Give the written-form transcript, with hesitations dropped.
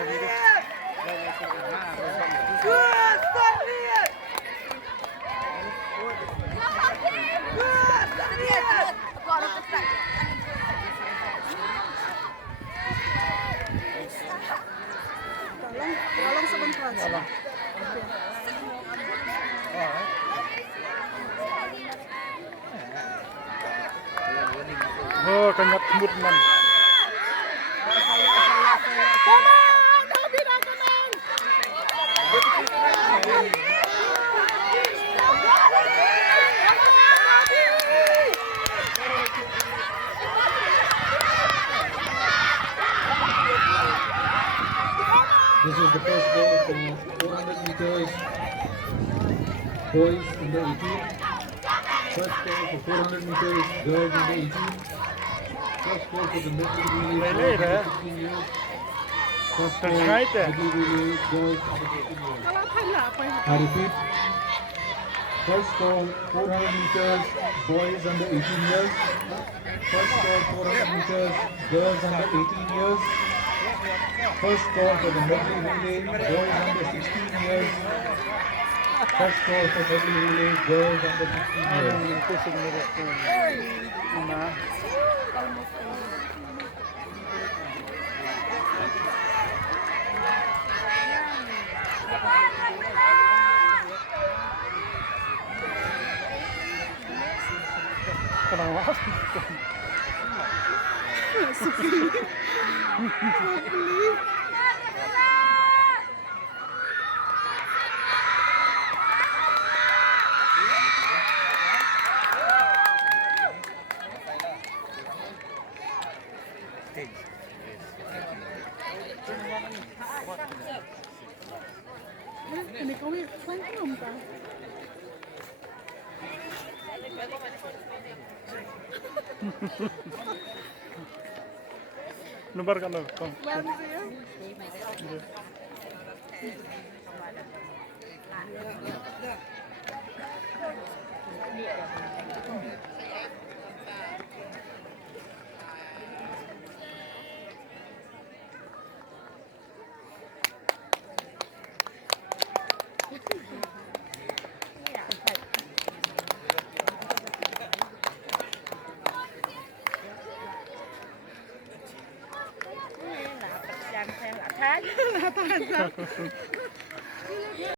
Tolong sebentar. Oh, kanyat kembut man. This is the first goal for 400 meters boys under 18. First goal for 400 meters girls under 18. First goal for the middle relay girls under 16 years. First goal middle relay girls under 15 years. I repeat. First goal 400 meters boys under 18 years. First goal 400 meters girls under 18 years. First call for the medley relay, boys under 16 years. First call for medley relay, girls under 16 years. Ini kau ni belum kan? Nomor kan tu. Là